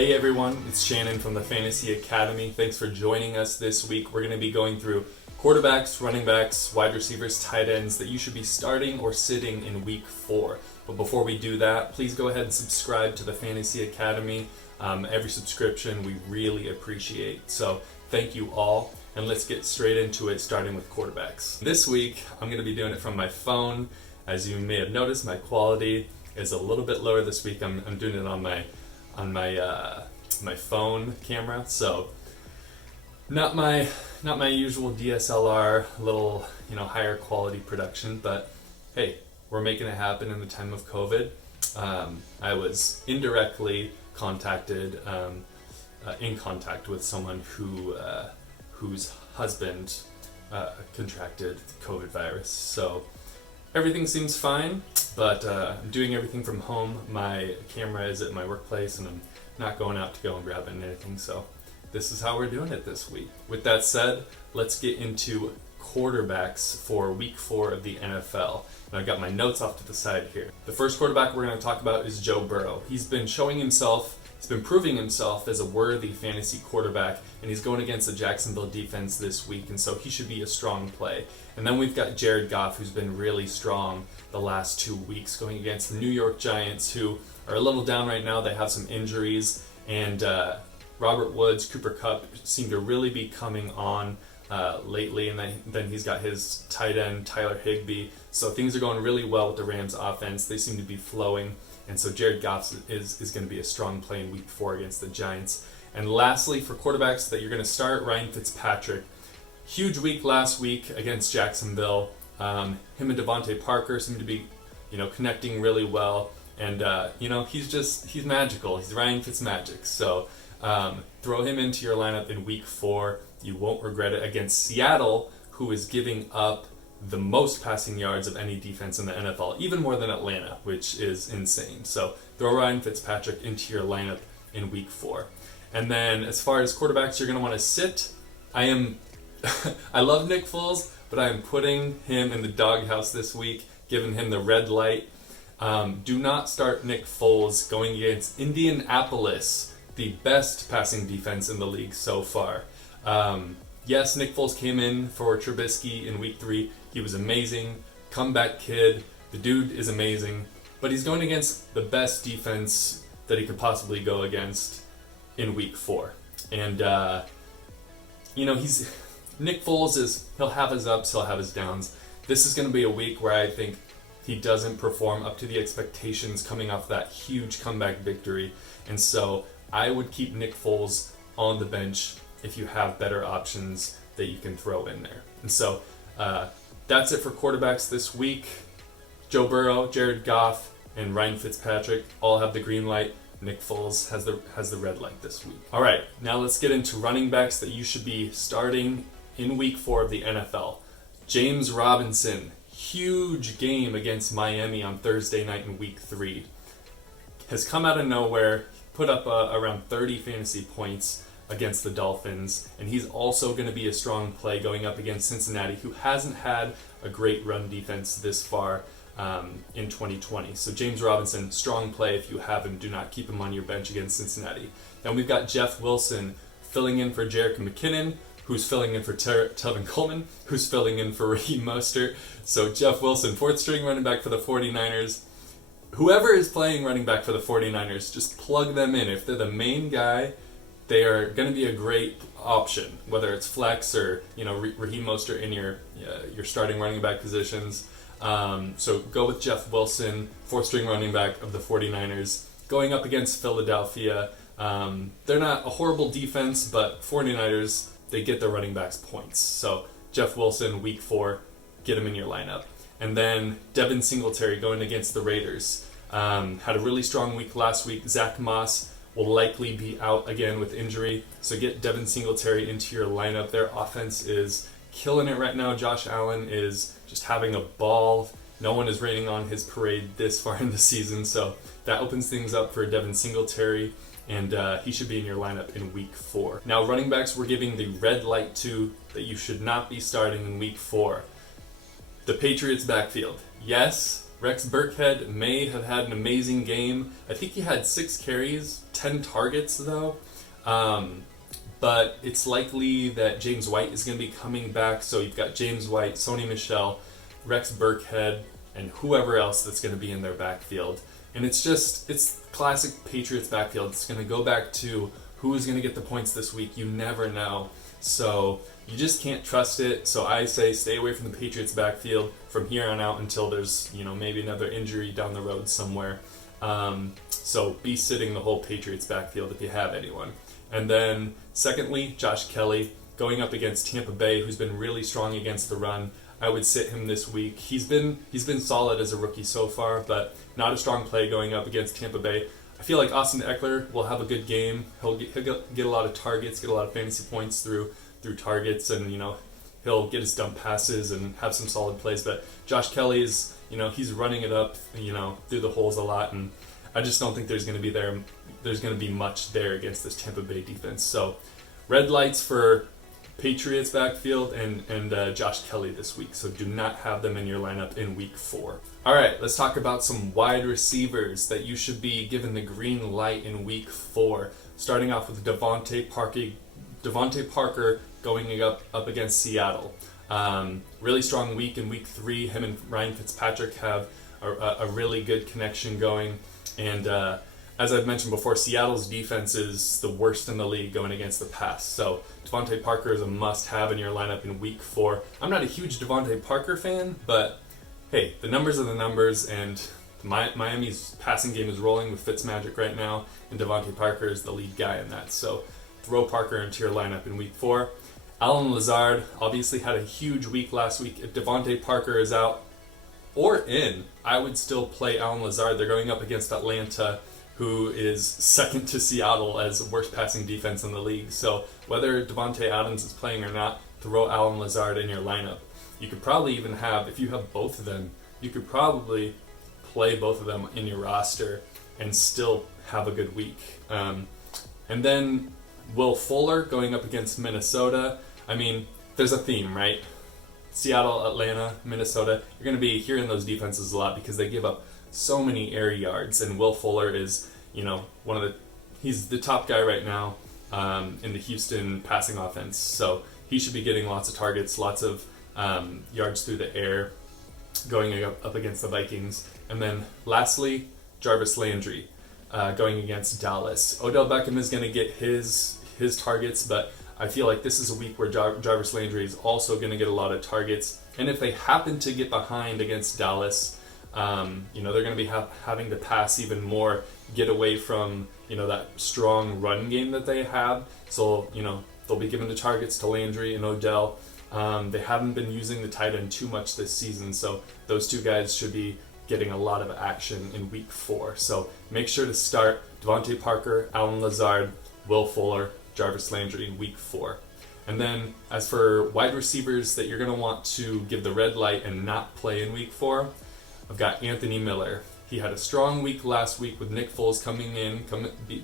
Hey everyone, it's Shannon from the Fantasy Academy. Thanks for joining us this week. We're going to be going through quarterbacks, running backs, wide receivers, tight ends that you should be starting or sitting in week 4. But before we do that, please go ahead and subscribe to the Fantasy Academy. Every subscription we really appreciate. So thank you all, and let's get straight into it, starting with quarterbacks. This week, I'm going to be doing it from my phone. As you may have noticed, my quality is a little bit lower this week. I'm doing it on my phone camera, so not my usual DSLR, little higher quality production, but hey, we're making it happen in the time of COVID. I was indirectly contacted, in contact with someone whose husband contracted the COVID virus, so everything seems fine, but I'm doing everything from home. My camera is at my workplace, and I'm not going out to go and grab anything, so this is how we're doing it this week. With that said, let's get into quarterbacks for week 4 of the NFL. And I've got my notes off to the side here. The first quarterback we're going to talk about is Joe Burrow. He's been proving himself as a worthy fantasy quarterback, and he's going against the Jacksonville defense this week, and so he should be a strong play. And then we've got Jared Goff, who's been really strong the last 2 weeks, going against the New York Giants, who are a little down right now. They have some injuries, and Robert Woods, Cooper Kupp seem to really be coming on lately, and then he's got his tight end, Tyler Higbee. So things are going really well with the Rams offense. They seem to be flowing. And so Jared Goff is going to be a strong play in week 4 against the Giants. And lastly, for quarterbacks that you're going to start, Ryan Fitzpatrick. Huge week last week against Jacksonville. Him and Devontae Parker seem to be, connecting really well. And, he's magical. He's Ryan Fitzmagic. So throw him into your lineup in week 4. You won't regret it against Seattle, who is giving up the most passing yards of any defense in the NFL, even more than Atlanta, which is insane. So throw Ryan Fitzpatrick into your lineup in week 4. And then as far as quarterbacks you're going to want to sit, I love Nick Foles, but I am putting him in the doghouse this week, giving him the red light. Do not start Nick Foles going against Indianapolis, the best passing defense in the league so far. Yes, Nick Foles came in for Trubisky in week 3. He was amazing. Comeback kid. The dude is amazing. But he's going against the best defense that he could possibly go against in week 4. And, Nick Foles he'll have his ups, he'll have his downs. This is going to be a week where I think he doesn't perform up to the expectations coming off that huge comeback victory. And so I would keep Nick Foles on the bench if you have better options that you can throw in there. And so that's it for quarterbacks this week. Joe Burrow, Jared Goff, and Ryan Fitzpatrick all have the green light. Nick Foles has the red light this week. All right, now let's get into running backs that you should be starting in week 4 of the NFL. James Robinson, huge game against Miami on Thursday night in week 3. Has come out of nowhere, put up around 30 fantasy points against the Dolphins, and he's also going to be a strong play going up against Cincinnati, who hasn't had a great run defense this far in 2020. So James Robinson, strong play if you have him. Do not keep him on your bench against Cincinnati. Then we've got Jeff Wilson filling in for Jerick McKinnon, who's filling in for Tevin Coleman, who's filling in for Raheem Mostert. So Jeff Wilson, 4th string running back for the 49ers. Whoever is playing running back for the 49ers, just plug them in. If they're the main guy, they are going to be a great option, whether it's flex or Raheem Mostert in your starting running back positions. So go with Jeff Wilson, 4th string running back of the 49ers, going up against Philadelphia. They're not a horrible defense, but 49ers, they get their running backs points. So Jeff Wilson, week 4, get him in your lineup. And then Devin Singletary going against the Raiders. Had a really strong week last week. Zach Moss will likely be out again with injury, so get Devin Singletary into your lineup. Their offense is killing it right now. Josh Allen is just having a ball. No one is raining on his parade this far in the season, so that opens things up for Devin Singletary, and he should be in your lineup in week 4. Now, running backs we're giving the red light to that you should not be starting in week 4. The Patriots backfield. Yes, Rex Burkhead may have had an amazing game. I think he had 6 carries, 10 targets though. But it's likely that James White is going to be coming back. So you've got James White, Sony Michel, Rex Burkhead, and whoever else that's going to be in their backfield. And it's classic Patriots backfield. It's going to go back to who's going to get the points this week. You never know. So you just can't trust it. So I say stay away from the Patriots backfield from here on out until there's, maybe another injury down the road somewhere. So be sitting the whole Patriots backfield if you have anyone. And then secondly, Josh Kelly going up against Tampa Bay, who's been really strong against the run. I would sit him this week. He's been solid as a rookie so far, but not a strong play going up against Tampa Bay. I feel like Austin Eckler will have a good game. He'll get a lot of targets, get a lot of fantasy points through targets, and he'll get his dump passes and have some solid plays. But Josh Kelly is he's running it up through the holes a lot, and I just don't think there's going to be much there against this Tampa Bay defense. So red lights for Patriots backfield and Josh Kelly this week. So do not have them in your lineup in week 4. All right, let's talk about some wide receivers that you should be given the green light in week 4. Starting off with Devontae Parker going up against Seattle. Really strong week in week 3. Him and Ryan Fitzpatrick have a really good connection going. And as I've mentioned before, Seattle's defense is the worst in the league going against the pass. So Devontae Parker is a must-have in your lineup in week 4. I'm not a huge Devontae Parker fan, but hey, the numbers are the numbers, and Miami's passing game is rolling with Fitzmagic right now, and Devontae Parker is the lead guy in that. So throw Parker into your lineup in week 4. Allen Lazard obviously had a huge week last week. If Devontae Parker is out or in, I would still play Allen Lazard. They're going up against Atlanta, who is second to Seattle as worst passing defense in the league. So whether Devontae Adams is playing or not, throw Allen Lazard in your lineup. You could probably even have, if you have both of them, you could probably play both of them in your roster and still have a good week. And then Will Fuller going up against Minnesota. I mean, there's a theme, right? Seattle, Atlanta, Minnesota. You're going to be hearing those defenses a lot because they give up so many air yards, and Will Fuller is, he's the top guy right now in the Houston passing offense. So he should be getting lots of targets, lots of yards through the air, going up against the Vikings. And then lastly, Jarvis Landry going against Dallas. Odell Beckham is going to get his targets, but I feel like this is a week where Jarvis Landry is also going to get a lot of targets. And if they happen to get behind against Dallas, they're going to be having to pass even more, get away from that strong run game that they have. So they'll be giving the targets to Landry and Odell. They haven't been using the tight end too much this season, so those two guys should be getting a lot of action in week 4. So make sure to start Devontae Parker, Allen Lazard, Will Fuller, Jarvis Landry in week 4. And then as for wide receivers that you're going to want to give the red light and not play in week 4, I've got Anthony Miller. He had a strong week last week with Nick Foles coming in,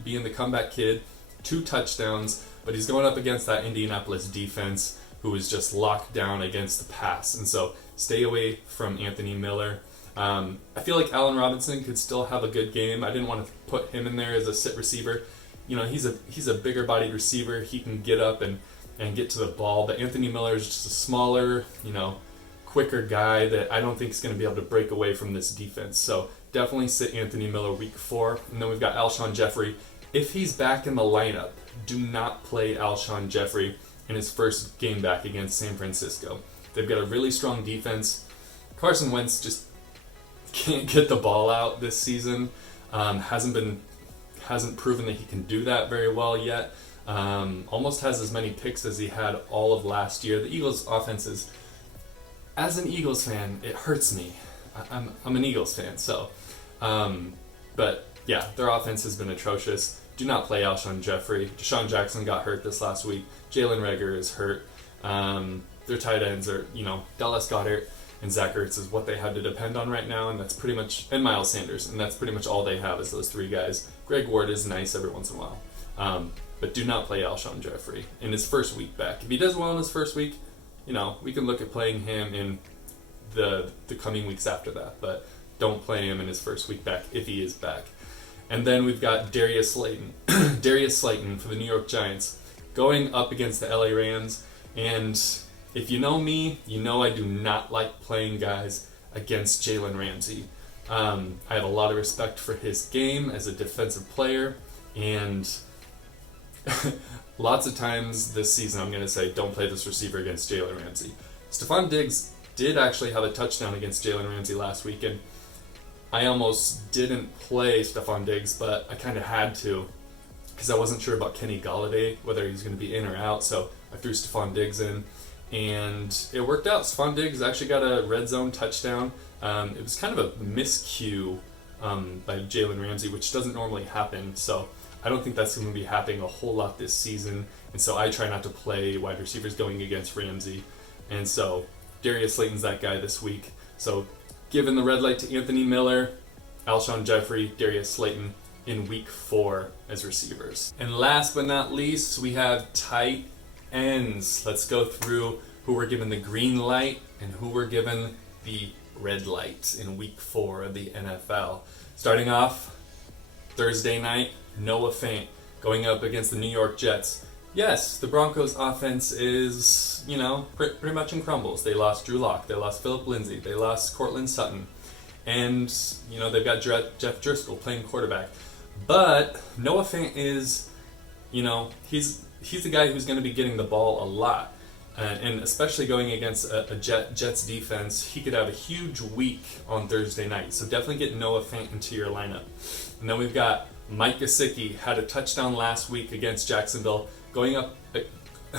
being the comeback kid, 2 touchdowns, but he's going up against that Indianapolis defense who is just locked down against the pass. And so stay away from Anthony Miller. I feel like Allen Robinson could still have a good game. I didn't want to put him in there as a sit receiver. He's a bigger bodied receiver. He can get up and get to the ball, but Anthony Miller is just a smaller, quicker guy that I don't think is going to be able to break away from this defense. So definitely sit Anthony Miller week 4. And then we've got Alshon Jeffrey. If he's back in the lineup, do not play Alshon Jeffrey in his first game back against San Francisco. They've got a really strong defense. Carson Wentz just can't get the ball out this season. Hasn't proven that he can do that very well yet. Almost has as many picks as he had all of last year. The Eagles' offense is, as an Eagles fan, it hurts me. I'm an Eagles fan, so. But yeah, their offense has been atrocious. Do not play Alshon Jeffrey. Deshaun Jackson got hurt this last week. Jalen Reagor is hurt. Their tight ends are, Dallas Goedert and Zach Ertz is what they have to depend on right now, and that's pretty much, and Miles Sanders, and that's pretty much all they have is those 3 guys. Greg Ward is nice every once in a while. But do not play Alshon Jeffrey in his first week back. If he does well in his first week, we can look at playing him in the coming weeks after that. But don't play him in his first week back if he is back. And then we've got Darius Slayton. Darius Slayton for the New York Giants going up against the LA Rams. And if you know me, you know I do not like playing guys against Jalen Ramsey. I have a lot of respect for his game as a defensive player, and lots of times this season I'm going to say don't play this receiver against Jalen Ramsey. Stephon Diggs did actually have a touchdown against Jalen Ramsey last week, and I almost didn't play Stephon Diggs, but I kind of had to because I wasn't sure about Kenny Golladay, whether he's going to be in or out, so I threw Stephon Diggs in, and it worked out. Stephon Diggs actually got a red zone touchdown. It was kind of a miscue by Jalen Ramsey, which doesn't normally happen, so I don't think that's going to be happening a whole lot this season, and so I try not to play wide receivers going against Ramsey, and so Darius Slayton's that guy this week. So giving the red light to Anthony Miller, Alshon Jeffrey, Darius Slayton in week 4 as receivers. And last but not least, we have tight ends. Let's go through who we're given the green light and who we're given the red light in week 4 of the NFL. Starting off Thursday night, Noah Fant going up against the New York Jets. Yes, the Broncos offense is, pretty much in crumbles. They lost Drew Lock, they lost Phillip Lindsay, they lost Cortland Sutton, and, they've got Jeff Driscoll playing quarterback. But Noah Fant is, he's the guy who's going to be getting the ball a lot. And especially going against a Jets defense, he could have a huge week on Thursday night. So definitely get Noah Fant into your lineup. And then we've got Mike Gesicki, had a touchdown last week against Jacksonville, going up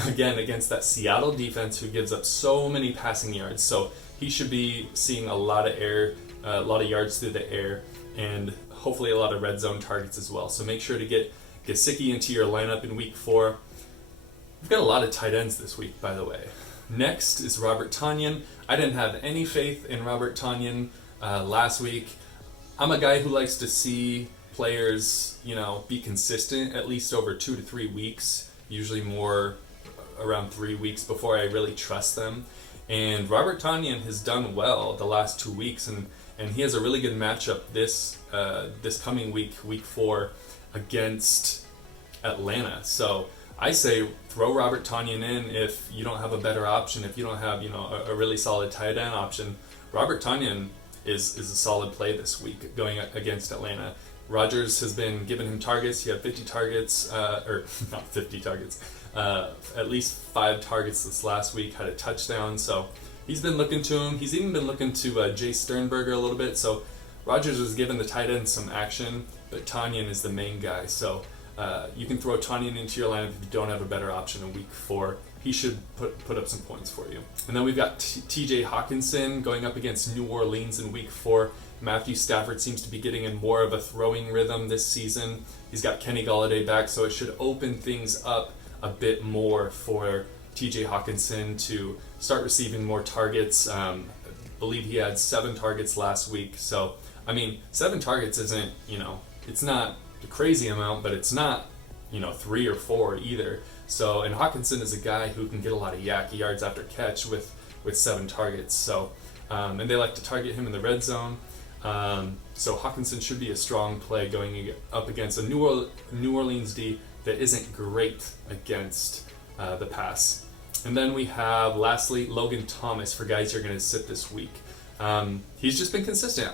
again against that Seattle defense who gives up so many passing yards. So he should be seeing a lot of yards through the air, and hopefully a lot of red zone targets as well. So make sure to get Gesicki into your lineup in week 4. We've got a lot of tight ends this week, by the way. Next is Robert Tonyan. I didn't have any faith in Robert Tonyan last week. I'm a guy who likes to see players, be consistent at least over 2 to 3 weeks, usually more around 3 weeks before I really trust them. And Robert Tonyan has done well the last 2 weeks, and he has a really good matchup this coming week 4, against Atlanta. So I say throw Robert Tonyan in if you don't have a better option, if you don't have a really solid tight end option. Robert Tonyan is a solid play this week going against Atlanta. Rodgers has been giving him targets. He had 50 targets, or not 50 targets, at least 5 targets this last week, had a touchdown. So he's been looking to him. He's even been looking to Jay Sternberger a little bit. So Rodgers has given the tight end some action, but Tonyan is the main guy. So you can throw Tonyan into your lineup if you don't have a better option in week 4. He should put up some points for you. And then we've got TJ Hawkinson going up against New Orleans in week 4. Matthew Stafford seems to be getting in more of a throwing rhythm this season. He's got Kenny Golladay back, so it should open things up a bit more for TJ Hawkinson to start receiving more targets. I believe he had 7 targets last week. So, 7 targets isn't, it's not a crazy amount, but it's not, 3 or 4 either. So, and Hawkinson is a guy who can get a lot of yacky yards after catch with 7 targets. So, and they like to target him in the red zone. So Hawkinson should be a strong play going up against a New Orleans D that isn't great against the pass. And then we have, lastly, Logan Thomas for guys you're going to sit this week. He's just been consistent.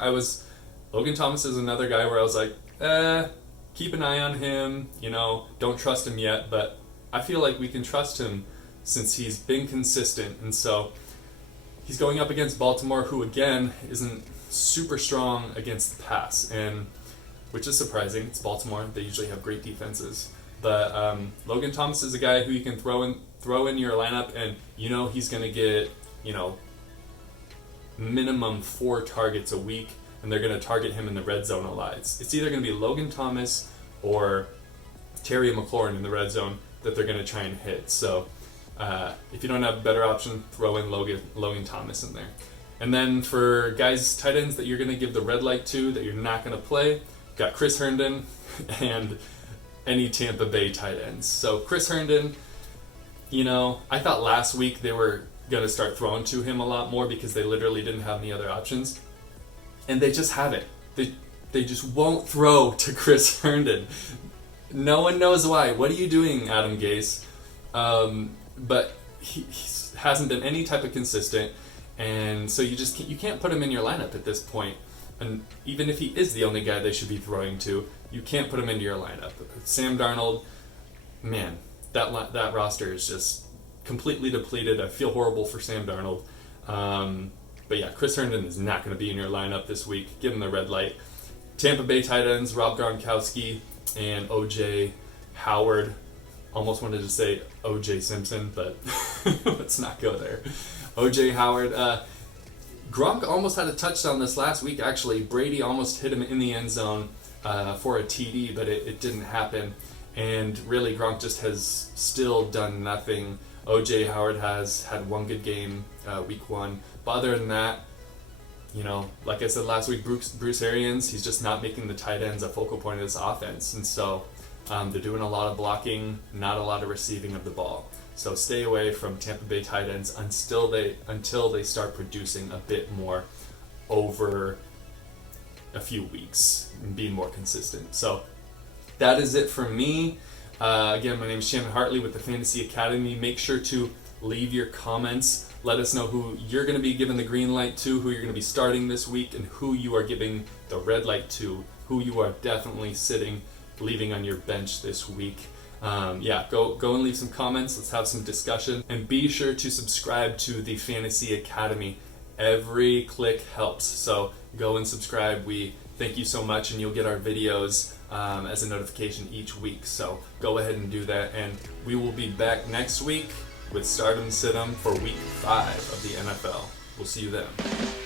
Logan Thomas is another guy where I was like, keep an eye on him, don't trust him yet, but I feel like we can trust him since he's been consistent. And so he's going up against Baltimore, who again isn't super strong against the pass, and which is surprising. It's Baltimore; they usually have great defenses. But Logan Thomas is a guy who you can throw in your lineup, and he's going to get minimum 4 targets a week, and they're going to target him in the red zone a lot. It's either going to be Logan Thomas or Terry McLaurin in the red zone that they're going to try and hit. So if you don't have a better option, throw in Logan Thomas in there. And then for guys, tight ends that you're going to give the red light to, that you're not going to play, got Chris Herndon and any Tampa Bay tight ends. So Chris Herndon, I thought last week they were going to start throwing to him a lot more because they literally didn't have any other options. and they just haven't. They just won't throw to Chris Herndon. No one knows why. What are you doing, Adam Gase? But he hasn't been any type of consistent, and so you can't put him in your lineup at this point. And even if he is the only guy they should be throwing to, you can't put him into your lineup. Sam Darnold, man, that roster is just completely depleted. I feel horrible for Sam Darnold. But yeah, Chris Herndon is not going to be in your lineup this week. Give him the red light. Tampa Bay tight ends, Rob Gronkowski and O.J. Howard. Almost wanted to say O.J. Simpson, but let's not go there. O.J. Howard. Gronk almost had a touchdown this last week, actually. Brady almost hit him in the end zone for a TD, but it didn't happen. And really, Gronk just has still done nothing. O.J. Howard has had one good game week 1. But other than that, like I said last week, Bruce Arians, he's just not making the tight ends a focal point of this offense. And so they're doing a lot of blocking, not a lot of receiving of the ball. So stay away from Tampa Bay tight ends until they start producing a bit more over a few weeks and being more consistent. So that is it from me. Again, my name is Shannon Hartley with the Fantasy Academy. Make sure to leave your comments. Let us know who you're going to be giving the green light to, who you're going to be starting this week, and who you are giving the red light to, who you are definitely leaving on your bench this week. Go and leave some comments. Let's have some discussion. And be sure to subscribe to the Fantasy Academy. Every click helps. So go and subscribe. We thank you so much, and you'll get our videos as a notification each week. So go ahead and do that. And we will be back next week with Stardom Sit 'em for week 5 of the NFL. We'll see you then.